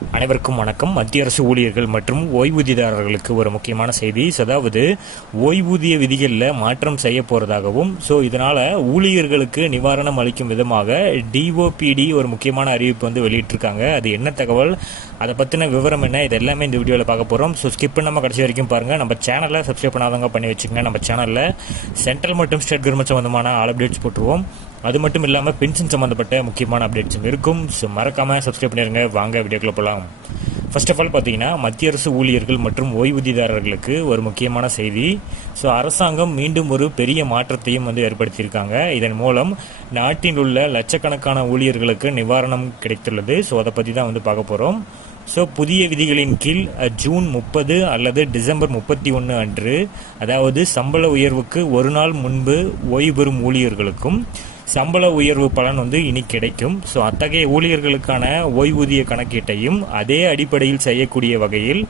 அனைவருக்கும் வணக்கம். மத்திய அரசு ஊழியர்கள் மற்றும் ஓய்வூதியதாரர்களுக்கு ஒரு முக்கியமான செய்தி. அதாவது ஓய்வூதிய விதிகளில் மாற்றம் செய்ய போறதாகவும், இதனால ஊழியர்களுக்கு நிவாரணம் அளிக்கும் விதமாக டிஓபிடி ஒரு முக்கியமான அறிவிப்பு வந்து வெளியிட்டிருக்காங்க. அது என்ன தகவல், அதை பற்றின விவரம் என்ன, இது எல்லாமே இந்த வீடியோவில் பார்க்க போகிறோம். ஸ்கிப் பண்ணாம கடைசி வரைக்கும் பாருங்க. நம்ம சேனலை சப்ஸ்கிரைப் பண்ணாதவங்க பண்ணி வச்சுக்கோங்க. நம்ம சேனலில் சென்ட்ரல் மற்றும் ஸ்டேட் கவர்மெண்ட் சம்பந்தமான ஆல் அப்டேட்ஸ் போட்டுருவோம். அது மட்டும் இல்லாமல் பென்ஷன் சம்பந்தப்பட்ட முக்கியமான அப்டேட்ஸும் இருக்கும். மறக்காம சப்ஸ்கிரைப் பண்ணிருங்க. வாங்க வீடியோக்குள்ள போகலாம். ஃபர்ஸ்ட் ஆஃப் ஆல் பார்த்தீங்கன்னா, மத்திய அரசு ஊழியர்கள் மற்றும் ஓய்வூதியதாரர்களுக்கு ஒரு முக்கியமான செய்தி. அரசாங்கம் மீண்டும் ஒரு பெரிய மாற்றத்தையும் வந்து ஏற்படுத்தியிருக்காங்க. இதன் மூலம் நாட்டில் உள்ள லட்சக்கணக்கான ஊழியர்களுக்கு நிவாரணம் கிடைத்துள்ளது. அதை பற்றி தான் வந்து பார்க்க போகிறோம். புதிய விதிகளின் கீழ் ஜூன் 30 அல்லது டிசம்பர் 31 அன்று, அதாவது சம்பள உயர்வுக்கு ஒரு நாள் முன்பு ஓய்வு பெறும் ஊழியர்களுக்கும் சம்பள உயர்வு பலன் வந்து இனி கிடைக்கும். அத்தகைய ஊழியர்களுக்கான ஓய்வூதிய கணக்கீட்டையும் அதே அடிப்படையில் செய்யக்கூடிய வகையில்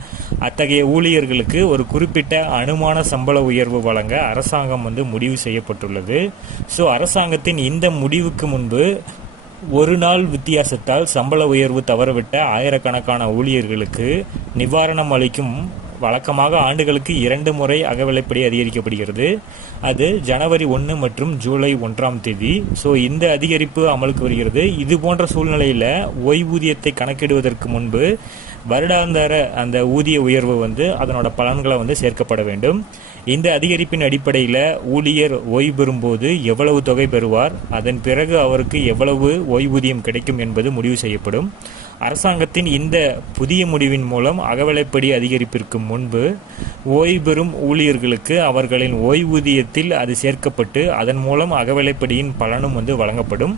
அத்தகைய ஊழியர்களுக்கு ஒரு குறிப்பிட்ட அனுமான சம்பள உயர்வு வழங்க அரசாங்கம் வந்து முடிவு செய்யப்பட்டுள்ளது. அரசாங்கத்தின் இந்த முடிவுக்கு முன்பு ஒரு நாள் வித்தியாசத்தால் சம்பள உயர்வு தவறவிட்ட ஆயிரக்கணக்கான ஊழியர்களுக்கு நிவாரணம் அளிக்கும் வழக்கமாக ஆண்டுகளுக்கு 2 முறை அகவிலைப்படி அதிகரிக்கப்படுகிறது. அது ஜனவரி 1 மற்றும் ஜூலை 1ஆம் தேதி. இந்த அதிகரிப்பு அமலுக்கு வருகிறது. இது போன்ற சூழ்நிலையில ஓய்வூதியத்தை கணக்கிடுவதற்கு முன்பு வருடாந்திர அந்த ஊதிய உயர்வு வந்து அதனோட பலன்களை வந்து சேர்க்கப்பட வேண்டும். இந்த அதிகரிப்பின் அடிப்படையில் ஊழியர் ஓய்வு பெறும்போது எவ்வளவு தொகை பெறுவார், அதன் பிறகு அவருக்கு எவ்வளவு ஓய்வூதியம் கிடைக்கும் என்பது முடிவு செய்யப்படும். அரசாங்கத்தின் இந்த புதிய முடிவின் மூலம் அகவிலைப்படி அதிகரிப்பிற்கு முன்பு ஓய்வு பெறும் ஊழியர்களுக்கு அவர்களின் ஓய்வூதியத்தில் அது சேர்க்கப்பட்டு அதன் மூலம் அகவிலைப்படியின் பலனும் வந்து வழங்கப்படும்.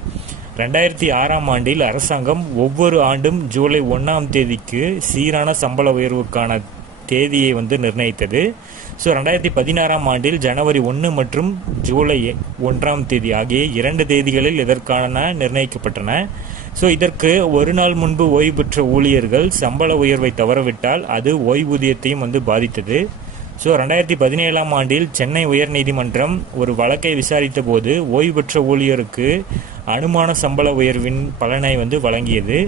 2006ஆம் ஆண்டில் அரசாங்கம் ஒவ்வொரு ஆண்டும் ஜூலை 1ஆம் தேதிக்கு சீரான சம்பள உயர்வுக்கான தேதியை வந்து நிர்ணயித்தது. 2016ஆம் ஆண்டில் ஜனவரி 1 மற்றும் ஜூலை 1ஆம் தேதி ஆகிய 2 தேதிகளில் இதற்கான நிர்ணயிக்கப்பட்டன. இதற்கு ஒரு நாள் முன்பு ஓய்வு பெற்ற ஊழியர்கள் சம்பள உயர்வை தவறவிட்டால் அது ஓய்வூதியத்தையும் வந்து பாதித்தது. 2017ஆம் ஆண்டில் சென்னை உயர்நீதிமன்றம் ஒரு வழக்கை விசாரித்த போது ஓய்வு பெற்ற ஊழியருக்கு அனுமான சம்பள உயர்வின் பலனை வந்து வழங்கியது.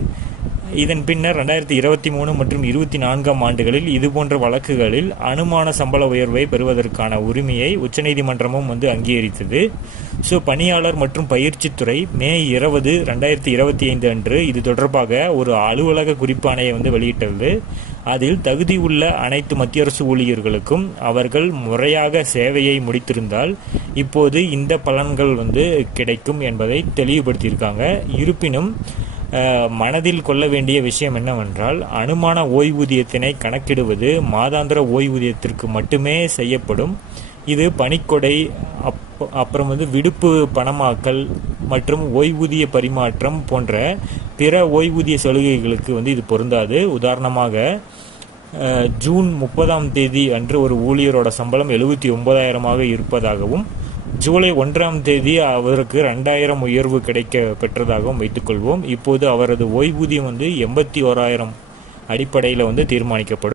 இதன் பின்னர் 2023 மற்றும் 24ஆம் ஆண்டுகளில் இதுபோன்ற வழக்குகளில் அனுமான சம்பள உயர்வை பெறுவதற்கான உரிமையை உச்சநீதிமன்றமும் வந்து அங்கீகரித்தது. பணியாளர் மற்றும் பயிற்சித்துறை மே 20, 2025 அன்று இது தொடர்பாக ஒரு அலுவலக குறிப்பாணையை வந்து வெளியிட்டது. அதில் தகுதி உள்ள அனைத்து மத்திய அரசு ஊழியர்களுக்கும் அவர்கள் முறையாக சேவையை முடித்திருந்தால் இப்போது இந்த பலன்கள் வந்து கிடைக்கும் என்பதை தெளிவுபடுத்தியிருக்காங்க. இருப்பினும் மனதில் கொள்ள வேண்டிய விஷயம் என்னவென்றால், அனுமான ஓய்வூதியத்தினை கணக்கிடுவது மாதாந்திர ஓய்வூதியத்திற்கு மட்டுமே செய்யப்படும். இது பணிக்கொடை, அப்புறம் வந்து விடுப்பு பணமாக்கல் மற்றும் ஓய்வூதிய பரிமாற்றம் போன்ற பிற ஓய்வூதிய சலுகைகளுக்கு வந்து இது பொருந்தாது. உதாரணமாக ஜூன் 30ஆம் தேதி அன்று ஒரு ஊழியரோட சம்பளம் 79,000ஆக இருப்பதாகவும் ஜூலை 1ஆம் தேதி அவருக்கு 2,000 உயர்வு கிடைக்க பெற்றதாகவும் வைத்துக்கொள்வோம். இப்போது அவரது ஓய்வூதியம் வந்து 81,000 அடிப்படையில் வந்து தீர்மானிக்கப்படும்.